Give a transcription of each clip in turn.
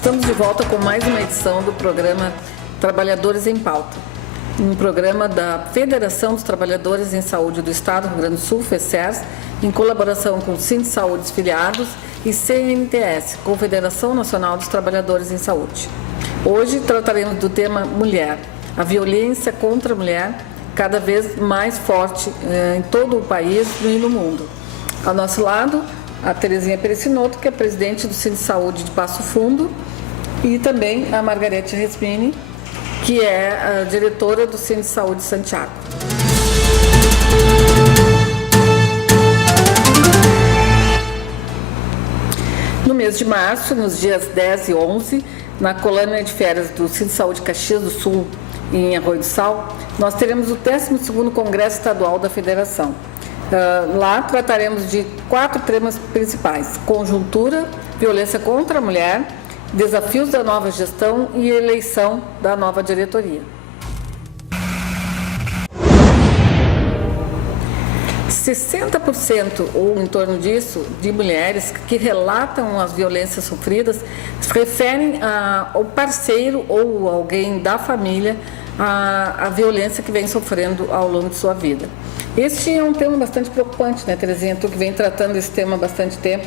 Estamos de volta com mais uma edição do programa Trabalhadores em Pauta, um programa da Federação dos Trabalhadores em Saúde do Estado do Rio Grande do Sul, FECERS, em colaboração com o Sindsaúde Filiados e CNTS, Confederação Nacional dos Trabalhadores em Saúde. Hoje trataremos do tema mulher, a violência contra a mulher, cada vez mais forte em todo o país e no mundo. Ao nosso lado, a Terezinha Perecinoto, que é presidente do Sindsaúde de Passo Fundo, e também a Margarete Respini, que é a diretora do Sindsaúde Santiago. No mês de março, nos dias 10 e 11, na colônia de férias do Sindsaúde Caxias do Sul, em Arroio do Sal, nós teremos o 12º Congresso Estadual da Federação. Lá trataremos de 4 temas principais: conjuntura, violência contra a mulher, desafios da nova gestão e eleição da nova diretoria. 60% ou em torno disso de mulheres que relatam as violências sofridas se referem ao parceiro ou alguém da família a violência que vem sofrendo ao longo de sua vida. Este é um tema bastante preocupante, né, Terezinha? Tu que vem tratando esse tema há bastante tempo.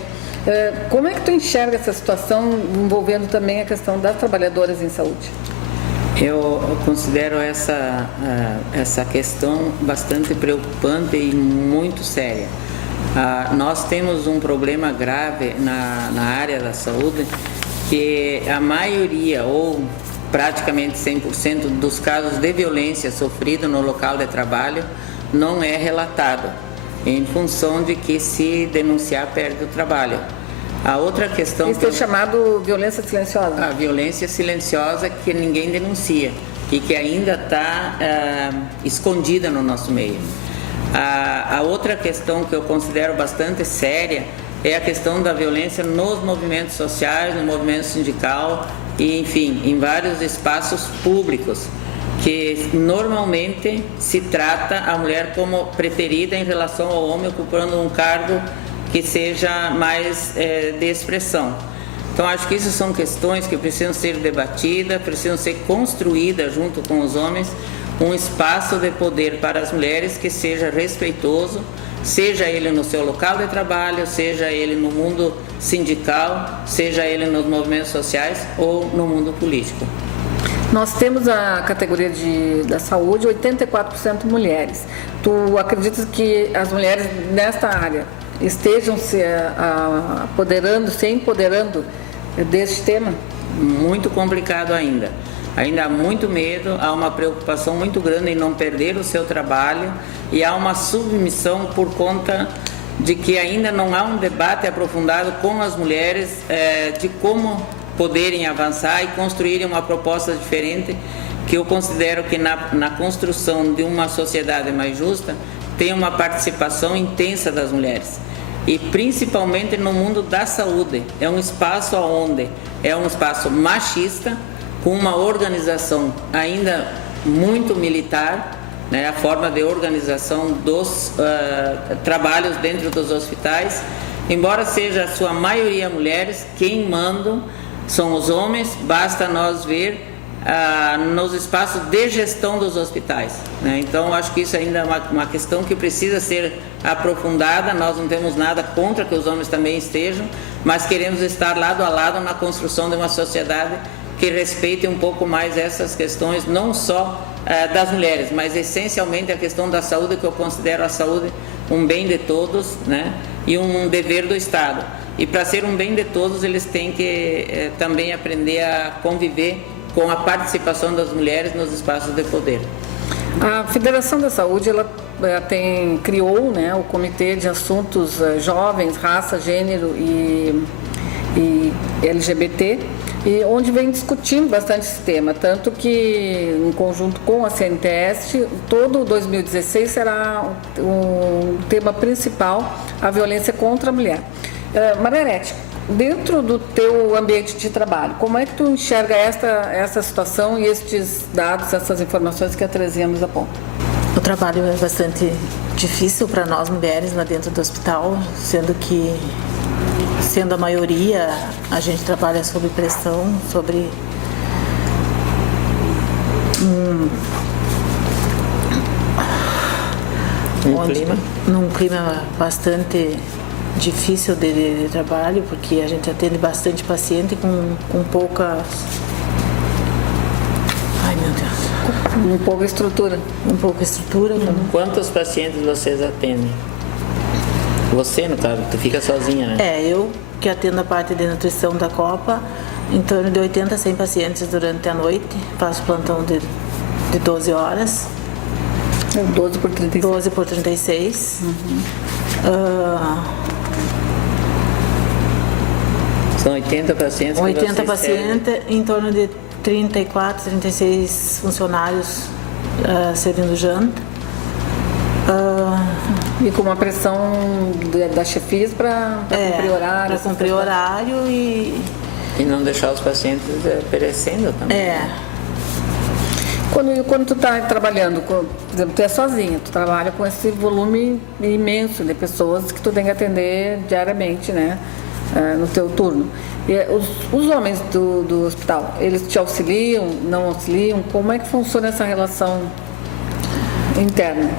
Como é que tu enxerga essa situação envolvendo também a questão das trabalhadoras em saúde? Eu considero essa questão bastante preocupante e muito séria. Nós temos um problema grave na área da saúde, que a maioria, ou praticamente 100% dos casos de violência sofrida no local de trabalho não é relatado, em função de que se denunciar perde o trabalho. A outra questão... Isso é chamado violência silenciosa? A violência silenciosa que ninguém denuncia e que ainda está escondida no nosso meio. A outra questão que eu considero bastante séria é a questão da violência nos movimentos sociais, no movimento sindical e, enfim, em vários espaços públicos, que normalmente se trata a mulher como preferida em relação ao homem ocupando um cargo que seja mais de expressão. Então, acho que isso são questões que precisam ser debatidas, precisam ser construídas junto com os homens, um espaço de poder para as mulheres que seja respeitoso, seja ele no seu local de trabalho, seja ele no mundo sindical, seja ele nos movimentos sociais ou no mundo político. Nós temos a categoria da saúde, 84% mulheres. Tu acreditas que as mulheres nesta área estejam se empoderando deste tema? Muito complicado ainda. Ainda há muito medo, há uma preocupação muito grande em não perder o seu trabalho e há uma submissão por conta de que ainda não há um debate aprofundado com as mulheres de como poderem avançar e construírem uma proposta diferente, que eu considero que na construção de uma sociedade mais justa tem uma participação intensa das mulheres. E principalmente no mundo da saúde, é um espaço onde é um espaço machista, com uma organização ainda muito militar, né, a forma de organização dos trabalhos dentro dos hospitais, embora seja a sua maioria mulheres, quem mandam são os homens, basta nós ver nos espaços de gestão dos hospitais, né? Então, acho que isso ainda é uma questão que precisa ser aprofundada. Nós não temos nada contra que os homens também estejam, mas queremos estar lado a lado na construção de uma sociedade que respeite um pouco mais essas questões, não só das mulheres, mas essencialmente a questão da saúde, que eu considero a saúde um bem de todos, né? E um dever do Estado. E para ser um bem de todos, eles têm que também aprender a conviver com a participação das mulheres nos espaços de poder. A Federação da Saúde criou, né, o Comitê de Assuntos Jovens, Raça, Gênero e LGBT, e onde vem discutindo bastante esse tema, tanto que, em conjunto com a CNTS, todo 2016 será o tema principal, a violência contra a mulher. Margarete, dentro do teu ambiente de trabalho, como é que tu enxerga essa situação e estes dados, essas informações que a Terezinha nos aponta? O trabalho é bastante difícil para nós mulheres lá dentro do hospital, sendo que sendo a maioria, a gente trabalha sob pressão, sobre num clima bastante difícil de trabalho, porque a gente atende bastante paciente com poucas... Ai, meu Deus. pouca estrutura. Pouca estrutura. Quantos pacientes vocês atendem? Você, no caso, tu fica sozinha, né? Eu que atendo a parte de nutrição da Copa, em torno de 80 a 100 pacientes durante a noite, faço plantão de 12 horas. 12 por 36. 12 por 36. São 80 pacientes. 80 pacientes, em torno de 34, 36 funcionários servindo janta. E com uma pressão das chefias para cumprir horário. Para cumprir horário E não deixar os pacientes perecendo também. Quando tu está trabalhando, por exemplo, tu é sozinha, tu trabalha com esse volume imenso de pessoas que tu tem que atender diariamente, né, no teu turno. E os homens do hospital, eles te auxiliam, não auxiliam? Como é que funciona essa relação interna?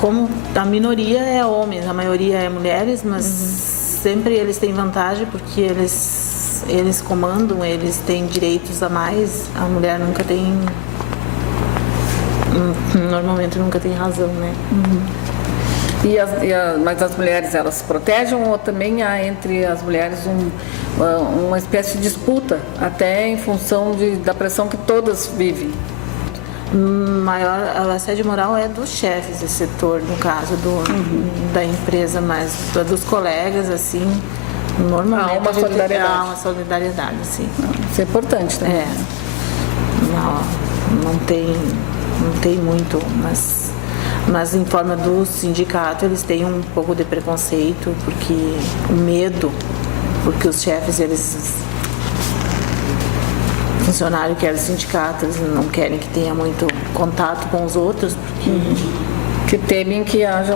Como a minoria é homens, a maioria é mulheres, mas sempre eles têm vantagem porque eles comandam, eles têm direitos a mais, a mulher nunca tem, normalmente nunca tem razão, né? Mas as mulheres, elas se protegem ou também há entre as mulheres uma espécie de disputa, até em função da pressão que todas vivem? Maior assédio moral é dos chefes desse setor, no caso da empresa, mas dos colegas, assim, normalmente há uma solidariedade. Há uma solidariedade, sim. Isso é importante também. Não tem muito, mas em forma do sindicato eles têm um pouco de preconceito, porque o medo, porque os chefes, funcionário que é do sindicato, eles não querem que tenha muito contato com os outros, porque que temem que haja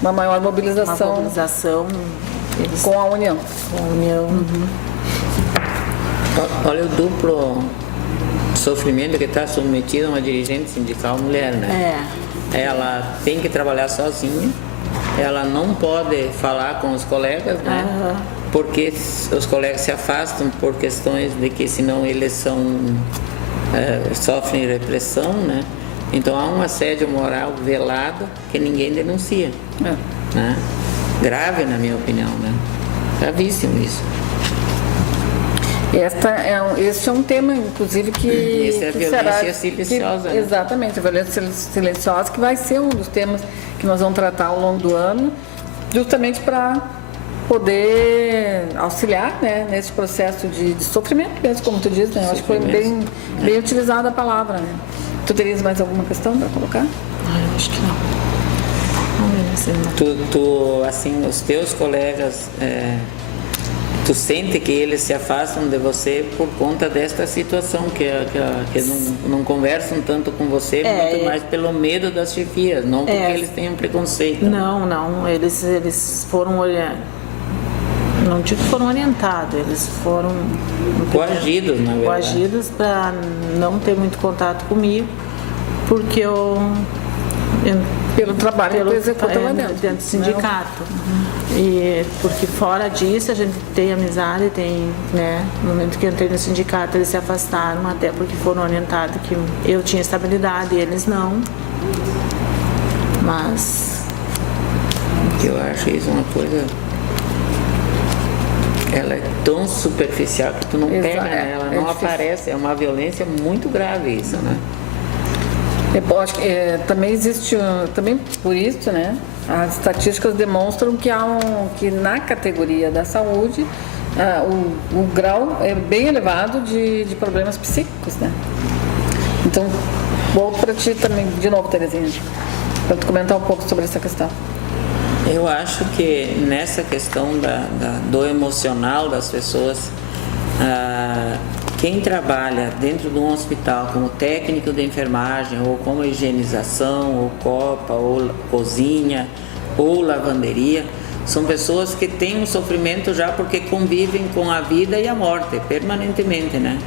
uma maior mobilização, com a União. Olha o duplo sofrimento que está submetido a uma dirigente sindical mulher, né? Ela tem que trabalhar sozinha, ela não pode falar com os colegas, né? Porque os colegas se afastam por questões de que senão eles sofrem repressão, né? Então há um assédio moral velado que ninguém denuncia, né? Grave, na minha opinião, né? Gravíssimo isso. Este é um tema, inclusive, que... Isso é a violência silenciosa, né? Exatamente, a violência silenciosa, que vai ser um dos temas que nós vamos tratar ao longo do ano, justamente para poder auxiliar, né, nesse processo de sofrimento mesmo, como tu diz, né? Eu acho que foi bem utilizada a palavra, né? Tu terias mais alguma questão para colocar? Eu acho que não. Tu, assim, os teus colegas, tu sente que eles se afastam de você por conta desta situação, que não conversam tanto com você, muito mais pelo medo das chefias, não porque eles tenham preconceito. Não, eles foram não digo que foram orientados, eles foram coagidos, na verdade. Coagidos para não ter muito contato comigo, porque pelo trabalho que eu executo lá dentro do sindicato. E porque fora disso a gente tem amizade, tem, né? No momento que eu entrei no sindicato eles se afastaram, até porque foram orientados que eu tinha estabilidade e eles não. Mas eu acho isso uma coisa, ela é tão superficial que tu não pega, né? Ela não aparece, é uma violência muito grave isso, né? Eu acho que também existe, também por isso, né, as estatísticas demonstram que na categoria da saúde o grau é bem elevado de problemas psíquicos, né? Então, volto para ti também, de novo, Terezinha, para tu comentar um pouco sobre essa questão. Eu acho que nessa questão do emocional das pessoas, quem trabalha dentro de um hospital como técnico de enfermagem, ou como higienização, ou copa, ou cozinha, ou lavanderia, São pessoas que têm um sofrimento já porque convivem com a vida e a morte permanentemente, né?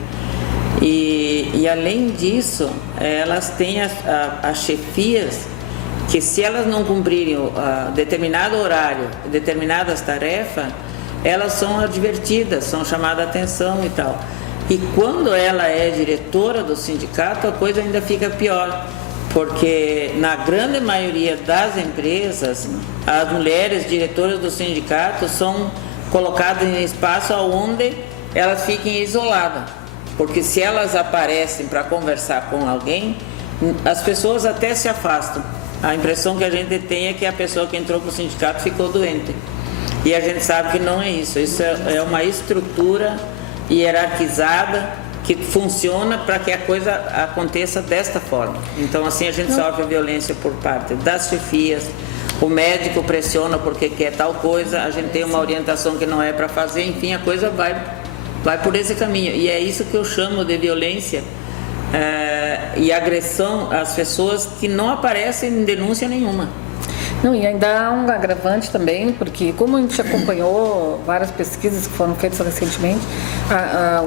E além disso, elas têm as chefias que, se elas não cumprirem determinado horário, determinadas tarefas, elas são advertidas, são chamadas a atenção e tal. E quando ela é diretora do sindicato, a coisa ainda fica pior, porque na grande maioria das empresas, as mulheres diretoras do sindicato são colocadas em espaço onde elas fiquem isoladas, porque se elas aparecem para conversar com alguém, as pessoas até se afastam. A impressão que a gente tem é que a pessoa que entrou para o sindicato ficou doente. E a gente sabe que não é isso. Isso é uma estrutura hierarquizada que funciona para que a coisa aconteça desta forma. Então, assim, a gente sofre violência por parte das chefias, o médico pressiona porque quer tal coisa, a gente tem uma orientação que não é para fazer, enfim, a coisa vai por esse caminho. E é isso que eu chamo de violência e agressão às pessoas que não aparecem em denúncia nenhuma. Não, e ainda há um agravante também, porque como a gente acompanhou várias pesquisas que foram feitas recentemente,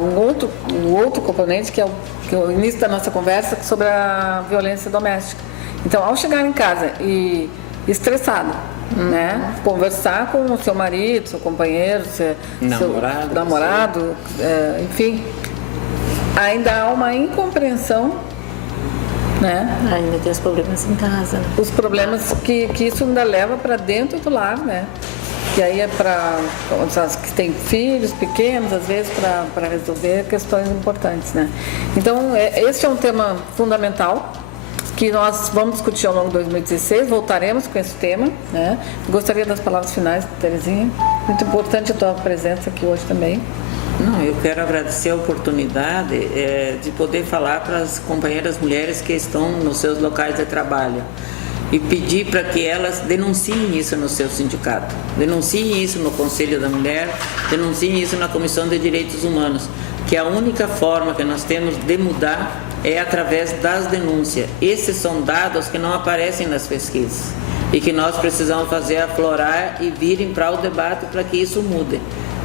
o outro componente que é o início da nossa conversa sobre a violência doméstica. Então, ao chegar em casa e estressado, né, conversar com o seu marido, seu companheiro, seu namorado, enfim, ainda há uma incompreensão, né? Ainda tem os problemas em casa. Os problemas que isso ainda leva para dentro do lar, né? E aí é para as que têm filhos pequenos, às vezes, para resolver questões importantes, né? Então, esse é um tema fundamental que nós vamos discutir ao longo de 2016, voltaremos com esse tema, né? Gostaria das palavras finais, Terezinha. Muito importante a tua presença aqui hoje também. Não, eu quero agradecer a oportunidade de poder falar para as companheiras mulheres que estão nos seus locais de trabalho e pedir para que elas denunciem isso no seu sindicato, denunciem isso no Conselho da Mulher, denunciem isso na Comissão de Direitos Humanos, que a única forma que nós temos de mudar é através das denúncias. Esses são dados que não aparecem nas pesquisas e que nós precisamos fazer aflorar e virem para o debate para que isso mude.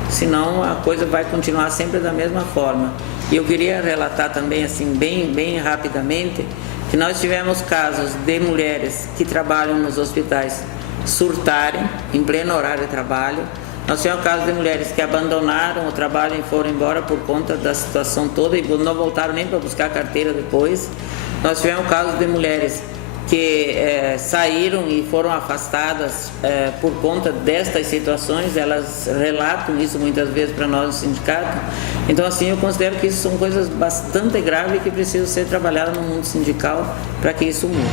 Senão a coisa vai continuar sempre da mesma forma. E eu queria relatar também, assim, bem rapidamente, que nós tivemos casos de mulheres que trabalham nos hospitais surtarem em pleno horário de trabalho. Nós tivemos casos de mulheres que abandonaram o trabalho e foram embora por conta da situação toda e não voltaram nem para buscar a carteira depois. Nós tivemos casos de mulheres que saíram e foram afastadas por conta destas situações, elas relatam isso muitas vezes para nós no sindicato. Então, assim, eu considero que isso são coisas bastante graves que precisam ser trabalhadas no mundo sindical para que isso mude.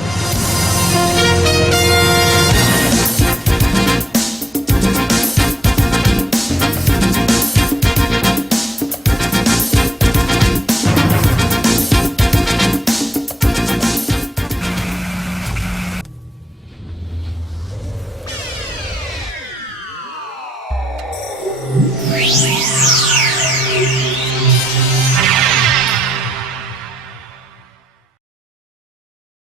Yeah.